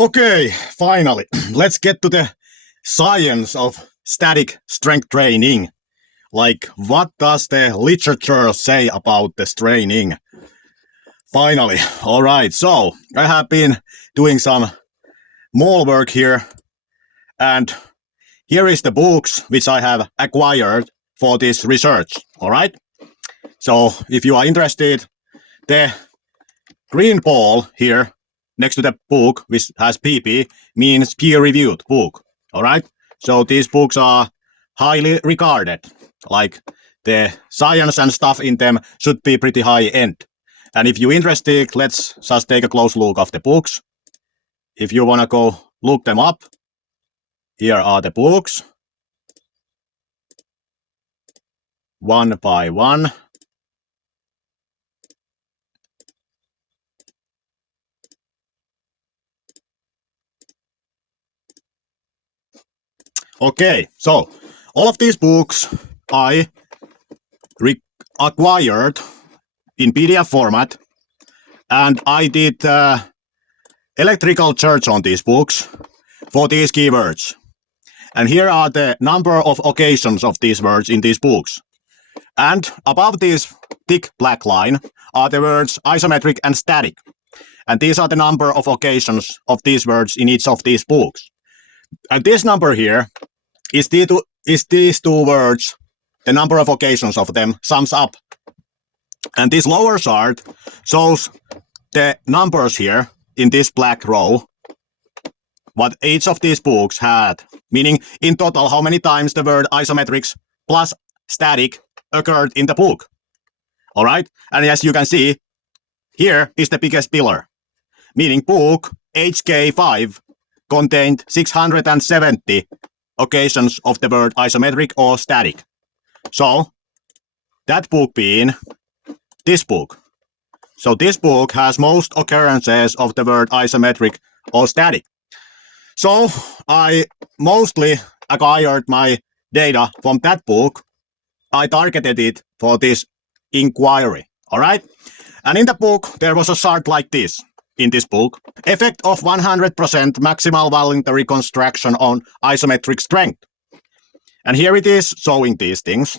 Okay, finally, let's get to the science of static strength training. Like, what does the literature say about the training? Finally, all right, so I have been doing some more work here, and here is the books which I have acquired for this research, all right? So, if you are interested, the green ball here next to the book, which has PP, means peer-reviewed book, all right? So these books are highly regarded, like the science and stuff in them should be pretty high-end. And if you're interested, let's just take a close look of the books. If you want to go look them up, here are the books, one by one. Okay, so all of these books I acquired in PDF format, and I did electrical search on these books for these keywords. And here are the number of occasions of these words in these books. And above this thick black line are the words isometric and static. And these are the number of occasions of these words in each of these books. And this number here is these two words, the number of occasions of them sums up. And this lower chart shows the numbers here in this black row, what each of these books had, meaning in total how many times the word isometrics plus static occurred in the book. All right, and as you can see, here is the biggest pillar, meaning book HK5 contained 670 occasions of the word isometric or static. So that book being this book. So this book has most occurrences of the word isometric or static. So I mostly acquired my data from that book. I targeted it for this inquiry, all right? And in the book, there was a chart like this in this book. Effect of 100% maximal voluntary contraction on isometric strength. And here it is showing these things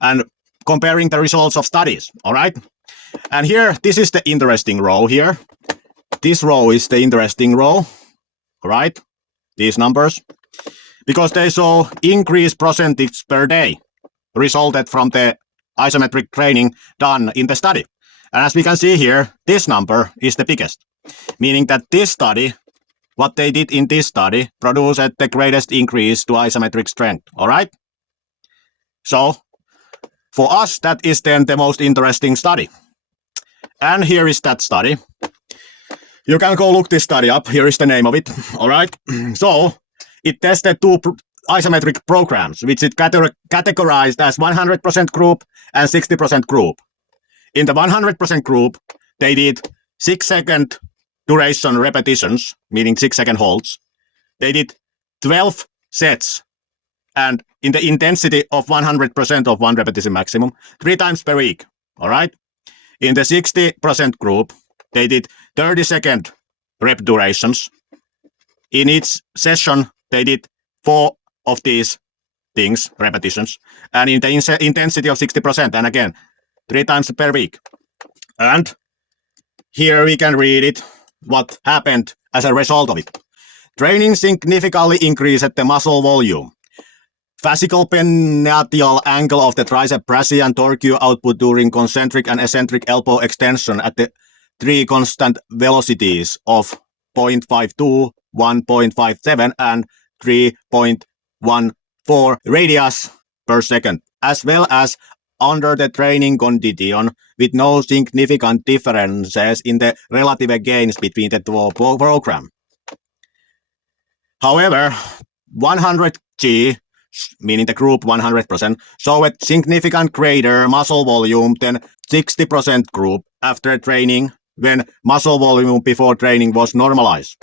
and comparing the results of studies, all right? And here, this is the interesting row here. This row is the interesting row, all right? These numbers. Because they show increased percentage per day resulted from the isometric training done in the study. And as we can see here, this number is the biggest, meaning that this study, what they did in this study, produced the greatest increase to isometric strength, all right? So, for us, that is then the most interesting study. And here is that study. You can go look this study up. Here is the name of it, all right? So, it tested two isometric programs, which it categorized as 100% group and 60% group. In the 100% group, they did 6-second duration repetitions, meaning 6-second holds. They did 12 sets, and in the intensity of 100% of one repetition maximum, 3 times per week, all right? In the 60% group, they did 30-second rep durations. In each session, they did 4 of these things, repetitions, and in the intensity of 60%, and again, 3 times per week. And here we can read it, what happened as a result of it. Training significantly increased the muscle volume. Fascial penatial angle of the tricep brachii and torque output during concentric and eccentric elbow extension at the 3 constant velocities of 0.52, 1.57, and 3.14 radius per second, as well as under the training condition with no significant differences in the relative gains between the two programs. However, 100G, meaning the group 100%, showed significant greater muscle volume than 60% group after training when muscle volume before training was normalized.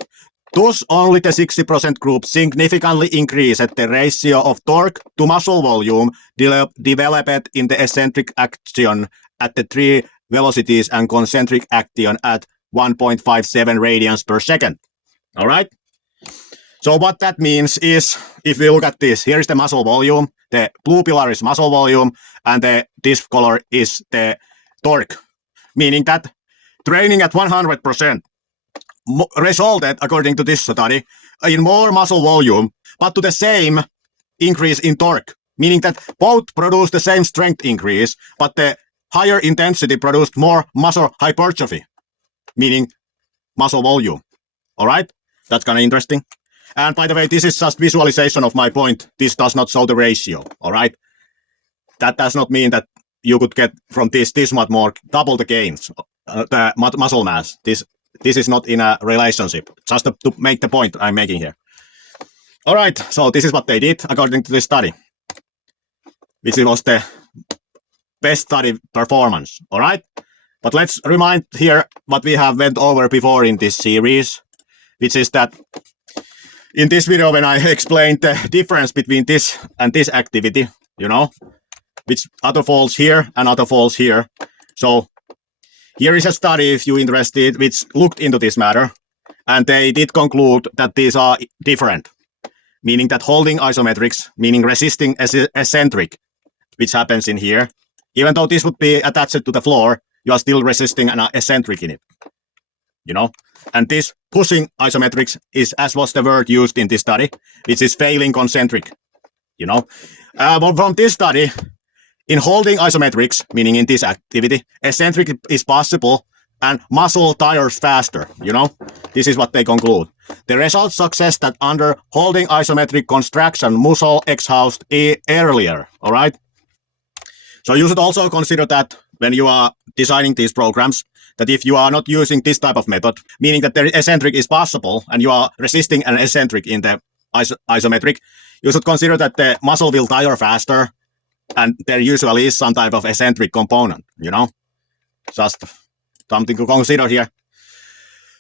Thus, only the 60% group significantly increased the ratio of torque to muscle volume developed in the eccentric action at the 3 velocities and concentric action at 1.57 radians per second. All right. So what that means is, if we look at this, here is the muscle volume. The blue pillar is muscle volume, and this color is the torque, meaning that training at 100% resulted, according to this study, in more muscle volume, but to the same increase in torque, meaning that both produce the same strength increase, but the higher intensity produced more muscle hypertrophy, meaning muscle volume. All right? That's kind of interesting. And by the way, this is just visualization of my point. This does not show the ratio. All right? That does not mean that you could get from this much more, double the gains, the muscle mass. This is not in a relationship. Just to make the point I'm making here. All right, so this is what they did according to this study, which was the best study performance. All right, but let's remind here what we have went over before in this series, which is that in this video when I explained the difference between this and this activity, you know, which other falls here and other falls here. So here is a study, if you're interested, which looked into this matter, and they did conclude that these are different, meaning that holding isometrics, meaning resisting eccentric, which happens in here, even though this would be attached to the floor, you are still resisting an eccentric in it, you know. And this pushing isometrics is, as was the word used in this study, which is failing concentric, you know. But from this study, in holding isometrics, meaning in this activity, eccentric is possible and muscle tires faster, you know. This is what they conclude. The result suggest that under holding isometric contraction, muscle exhaust earlier, all right? So you should also consider that when you are designing these programs, that if you are not using this type of method, meaning that the eccentric is possible and you are resisting an eccentric in the isometric, you should consider that the muscle will tire faster, and there usually is some type of eccentric component, you know, just something to consider here.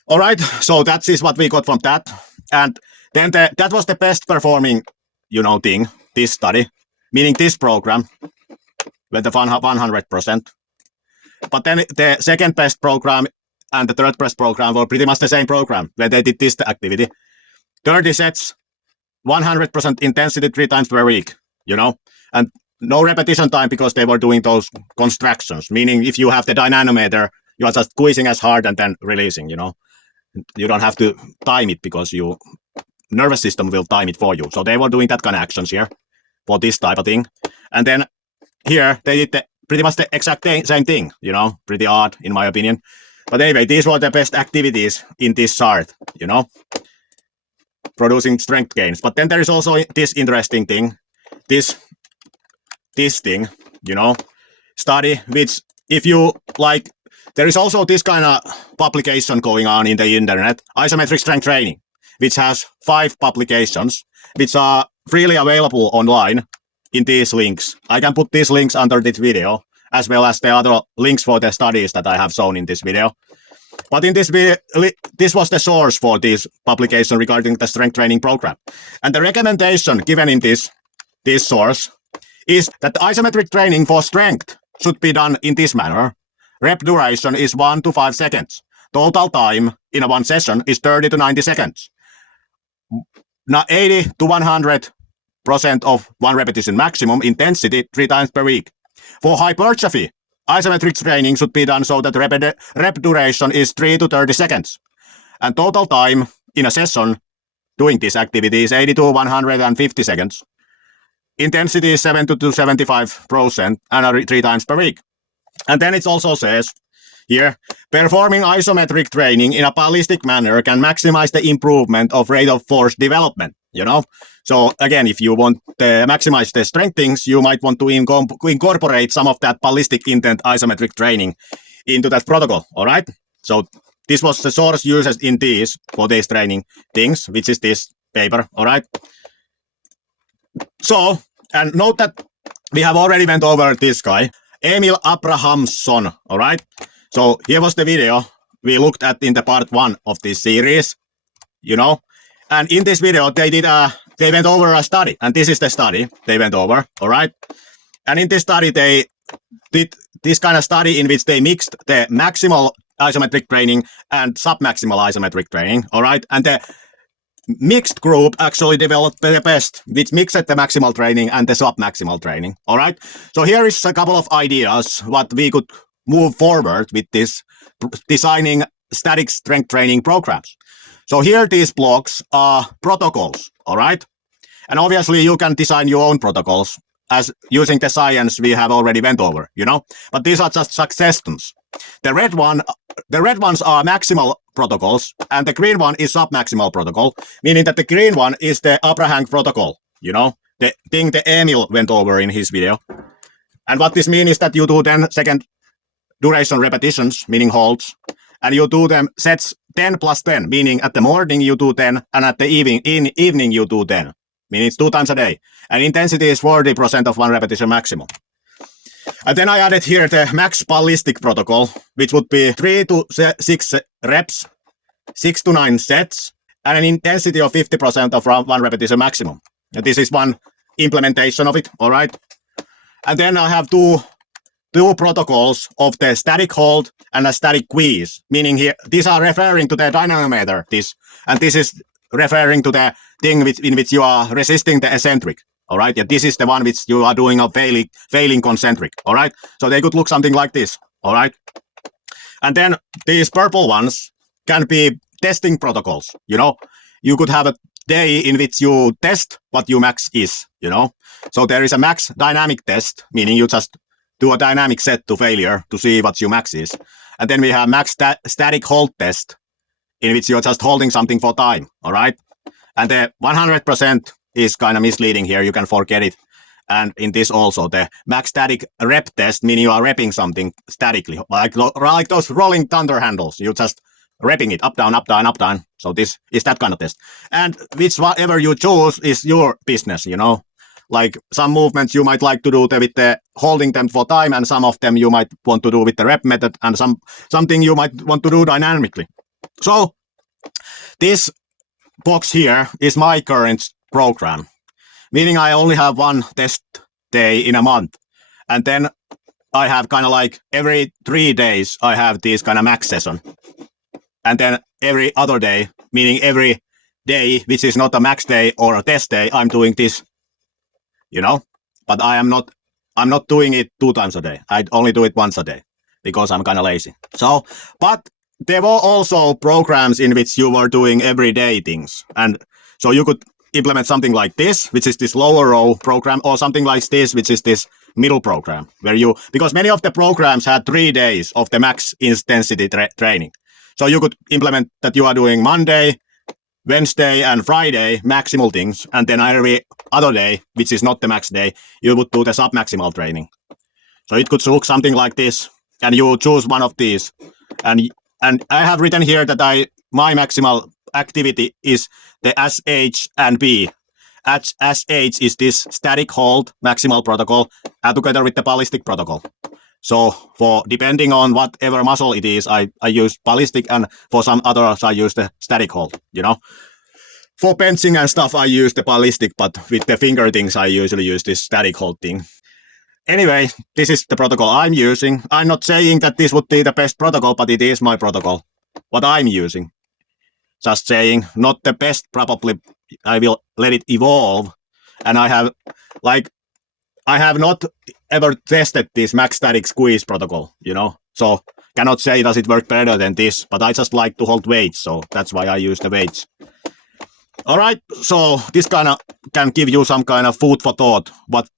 All right, so that is what we got from that. And then that was the best performing, you know, thing, this study, meaning this program, with the 100%. But then the second best program and the third best program were pretty much the same program, where they did this activity. 30 sets, 100% intensity 3 times per week, you know, and no repetition time because they were doing those contractions, meaning if you have the dynamometer, you are just squeezing as hard and then releasing, you know. You don't have to time it because your nervous system will time it for you. So they were doing that kind of actions here for this type of thing. And then here they did pretty much the exact same thing, you know, pretty odd in my opinion. But anyway, these were the best activities in this chart, you know, producing strength gains. But then there is also this interesting thing, this thing, you know, study, which if you like, there is also this kind of publication going on in the internet, isometric strength training, which has 5 publications, which are freely available online in these links. I can put these links under this video, as well as the other links for the studies that I have shown in this video. But in this video, this was the source for this publication regarding the strength training program. And the recommendation given in this source is that the isometric training for strength should be done in this manner. Rep duration is 1 to 5 seconds. Total time in one session is 30 to 90 seconds. Now 80 to 100% of one repetition maximum intensity 3 times per week. For hypertrophy, isometric training should be done so that rep duration is 3 to 30 seconds. And total time in a session doing this activity is 80 to 150 seconds. Intensity is 70 to 75% and 3 times per week. And then it also says here, performing isometric training in a ballistic manner can maximize the improvement of rate of force development, you know. So again, if you want to maximize the strength things, you might want to incorporate some of that ballistic intent isometric training into that protocol, all right? So this was the source used in these for these training things, which is this paper, all right? So, and note that we have already went over this guy, Emil Abrahamsson, all right? So here was the video we looked at in the part 1 of this series, you know? And in this video, they went over a study, and this is the study they went over, all right? And in this study, they did this kind of study in which they mixed the maximal isometric training and submaximal isometric training, all right? And the mixed group actually developed the best, which mixed the maximal training and the sub-maximal training. All right. So here is a couple of ideas what we could move forward with this designing static strength training programs. So here these blocks are protocols. All right. And obviously you can design your own protocols as using the science we have already went over, but these are just suggestions. The red ones are maximal protocols, and the green one is sub-maximal protocol, meaning that the green one is the Abraham protocol, the thing the Emil went over in his video. And what this means is that you do 10 second duration repetitions, meaning holds, and you do them sets 10 plus 10, meaning at the morning you do 10, and at the evening you do 10, meaning it's 2 times a day. And intensity is 40% of 1 repetition maximum. And then I added here the max ballistic protocol, which would be 3 to 6 reps, 6 to 9 sets, and an intensity of 50% of 1 repetition maximum. And this is one implementation of it, all right? And then I have two protocols of the static hold and a static squeeze, meaning here these are referring to the dynamometer, and this is referring to the thing in which you are resisting the eccentric. All right, yeah, this is the one which you are doing a failing concentric. All right, so they could look something like this. All right, and then these purple ones can be testing protocols. You could have a day in which you test what your max is. So there is a max dynamic test, meaning you just do a dynamic set to failure to see what your max is, and then we have max static hold test, in which you're just holding something for time. All right, and the 100% is kind of misleading here. You can forget it. And in this also, the max static rep test, meaning you are repping something statically, like those rolling thunder handles. You just repping it up, down, up, down, up, down. So this is that kind of test. And whichever you choose is your business, Like some movements you might like to do with the holding them for time, and some of them you might want to do with the rep method, and something you might want to do dynamically. So this box here is my current program, meaning I only have 1 test day in a month, and then I have kind of like every 3 days I have this kind of max session, and then every other day, meaning every day which is not a max day or a test day, I'm doing this, but I'm not doing it 2 times a day. I only do it once a day because I'm kind of lazy. So, but there were also programs in which you were doing everyday things, and so you could implement something like this, which is this lower row program, or something like this, which is this middle program, because many of the programs had 3 days of the max intensity training. So you could implement that you are doing Monday, Wednesday, and Friday maximal things, and then every other day, which is not the max day, you would do the sub-maximal training. So it could look something like this, and you choose one of these. And I have written here that my maximal activity is the SH and B. SH is this static hold maximal protocol together with the ballistic protocol. So for depending on whatever muscle it is, I use ballistic, and for some others I use the static hold, For benching and stuff I use the ballistic, but with the finger things I usually use this static hold thing. Anyway, this is the protocol I'm using. I'm not saying that this would be the best protocol, but it is my protocol, what I'm using. Just saying, not the best, probably I will let it evolve. And I have not ever tested this max static squeeze protocol, So cannot say does it work better than this, but I just like to hold weights, so that's why I use the weights. All right, so this kind of can give you some kind of food for thought, what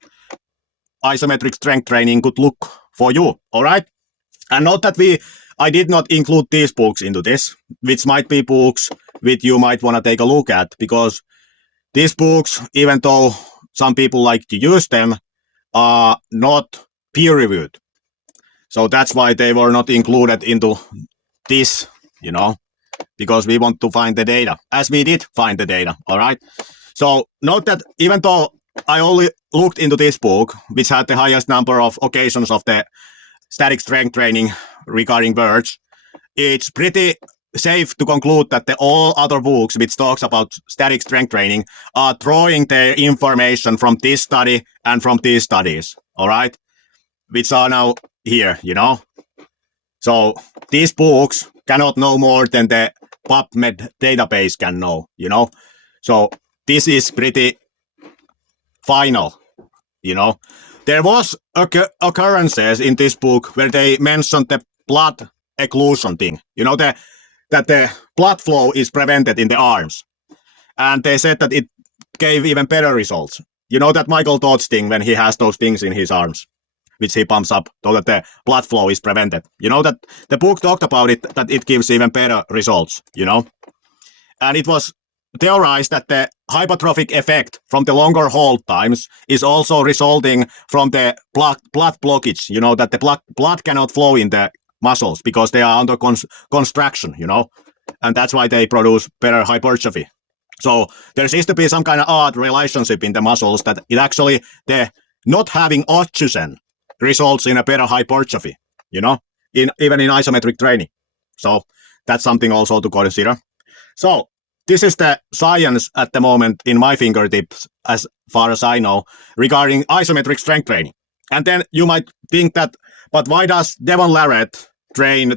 isometric strength training could look for you, all right? And note that I did not include these books into this, which might be books which you might want to take a look at, because these books, even though some people like to use them, are not peer-reviewed. So that's why they were not included into this, because we want to find the data, as we did find the data, all right? So note that even though I only looked into this book, which had the highest number of occasions of the static strength training regarding words, it's pretty safe to conclude that all other books which talks about static strength training are drawing their information from this study and from these studies, all right, which are now here, So these books cannot know more than the PubMed database can know, So this is pretty final, you know. There was occurrences in this book where they mentioned the blood occlusion thing, you know, that the blood flow is prevented in the arms. And they said that it gave even better results. You know that Michael Todd's thing when he has those things in his arms, which he pumps up so that the blood flow is prevented. You know that the book talked about it, that it gives even better results, you know. And it was theorized that the hypertrophic effect from the longer hold times is also resulting from the blood blockage, you know, that the blood cannot flow in the muscles because they are under constriction, you know, and that's why they produce better hypertrophy. So there seems to be some kind of odd relationship in the muscles that it actually, the not having oxygen results in a better hypertrophy, you know, even in isometric training. So that's something also to consider. So this is the science at the moment in my fingertips, as far as I know, regarding isometric strength training. And then you might think that, but why does Devon Larratt train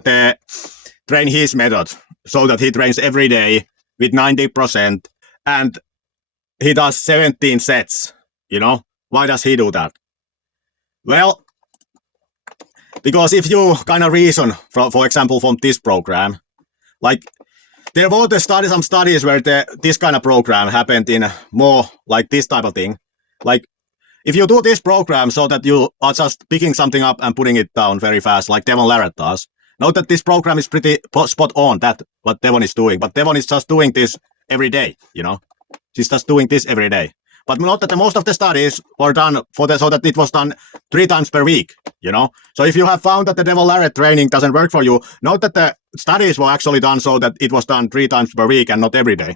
his method so that he trains every day with 90% and he does 17 sets, you know? Why does he do that? Well, because if you kind of reason, for example, from this program, like there were some studies where this kind of program happened in more like this type of thing. Like if you do this program so that you are just picking something up and putting it down very fast, like Devon Larratt does, note that this program is pretty spot on, that what Devon is doing. But Devon is just doing this every day, you know. She's just doing this every day. But note that most of the studies were done so that it was done 3 times per week, you know. So if you have found that the Devon Larratt training doesn't work for you, note that the studies were actually done so that it was done 3 times per week and not every day.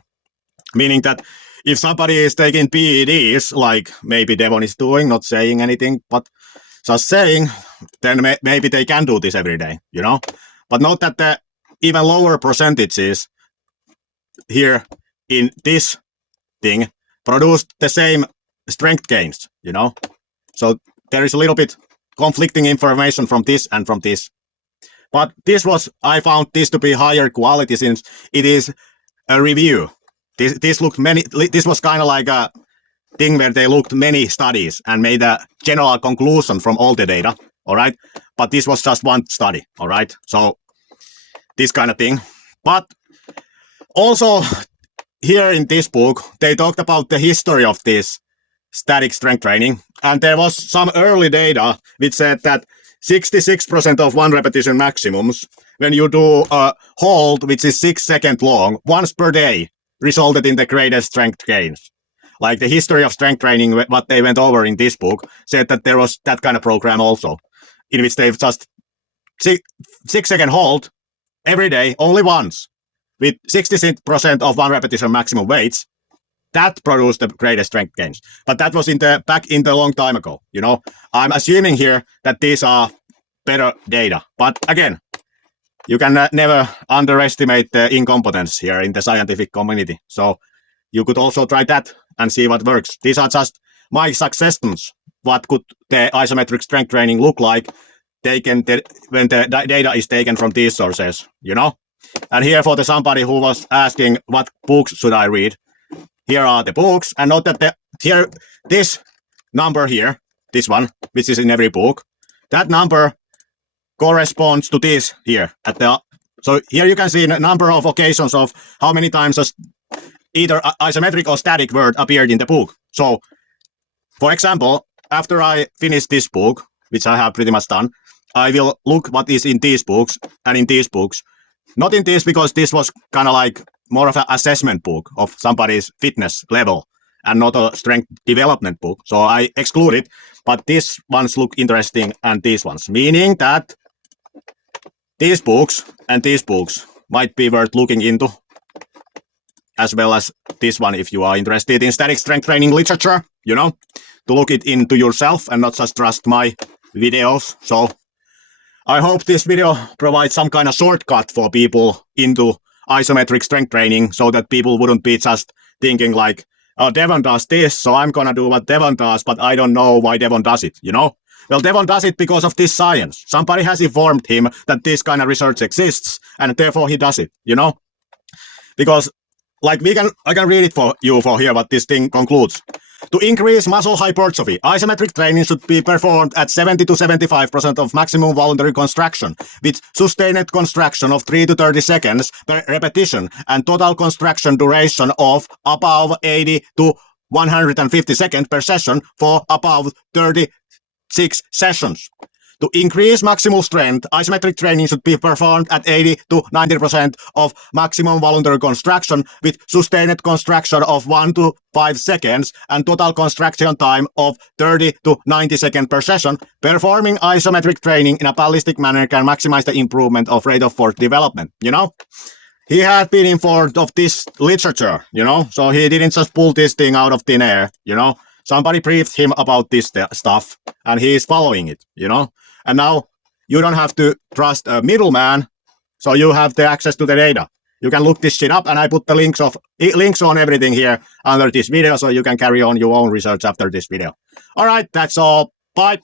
Meaning that if somebody is taking PEDs, like maybe Devon is doing, not saying anything, but just saying, then maybe they can do this every day, you know. But note that the even lower percentages here in this thing produced the same strength gains, you know. So there is a little bit conflicting information from this and from this. But I found this to be higher quality since it is a review. This was kind of like a thing where they looked many studies and made a general conclusion from all the data, all right? But this was just one study, all right? So this kind of thing. But also here in this book, they talked about the history of this static strength training. And there was some early data which said that 66% of 1 repetition maximums, when you do a hold which is 6 seconds long, once per day, resulted in the greatest strength gains. Like the history of strength training, what they went over in this book, said that there was that kind of program also, in which they've just 6-second hold every day, only once, with 60% of 1 repetition maximum weights, that produced the greatest strength gains. But that was back in the long time ago, you know. I'm assuming here that these are better data. But again, you can never underestimate the incompetence here in the scientific community. So you could also try that and see what works. These are just my suggestions. What could the isometric strength training look like when the data is taken from these sources, you know? And here for somebody who was asking what books should I read, here are the books. And note that this number here, this one, which is in every book, that number corresponds to this here. So here you can see a number of occasions of how many times either isometric or static word appeared in the book. So, for example, after I finish this book, which I have pretty much done, I will look what is in these books and in these books. Not in this, because this was kind of like more of an assessment book of somebody's fitness level and not a strength development book. So I exclude it, but these ones look interesting and these ones, meaning that these books and these books might be worth looking into, as well as this one if you are interested in static strength training literature, you know, to look it into yourself and not just trust my videos. So I hope this video provides some kind of shortcut for people into isometric strength training so that people wouldn't be just thinking like, oh, Devon does this, so I'm gonna do what Devon does, but I don't know why Devon does it, you know? Well, Devon does it because of this science. Somebody has informed him that this kind of research exists, and therefore he does it, you know? Because I can read it for you for here what this thing concludes. To increase muscle hypertrophy, isometric training should be performed at 70 to 75% of maximum voluntary contraction, with sustained contraction of 3 to 30 seconds per repetition and total contraction duration of above 80 to 150 seconds per session for above 36 sessions. To increase maximal strength, isometric training should be performed at 80 to 90% of maximum voluntary contraction with sustained contraction of 1 to 5 seconds and total contraction time of 30 to 90 seconds per session. Performing isometric training in a ballistic manner can maximize the improvement of rate of force development. He had been informed of this literature, so he didn't just pull this thing out of thin air, Somebody briefed him about this stuff, and he is following it, And now you don't have to trust a middleman, so you have the access to the data. You can look this shit up, and I put the links on everything here under this video, so you can carry on your own research after this video. All right, that's all. Bye.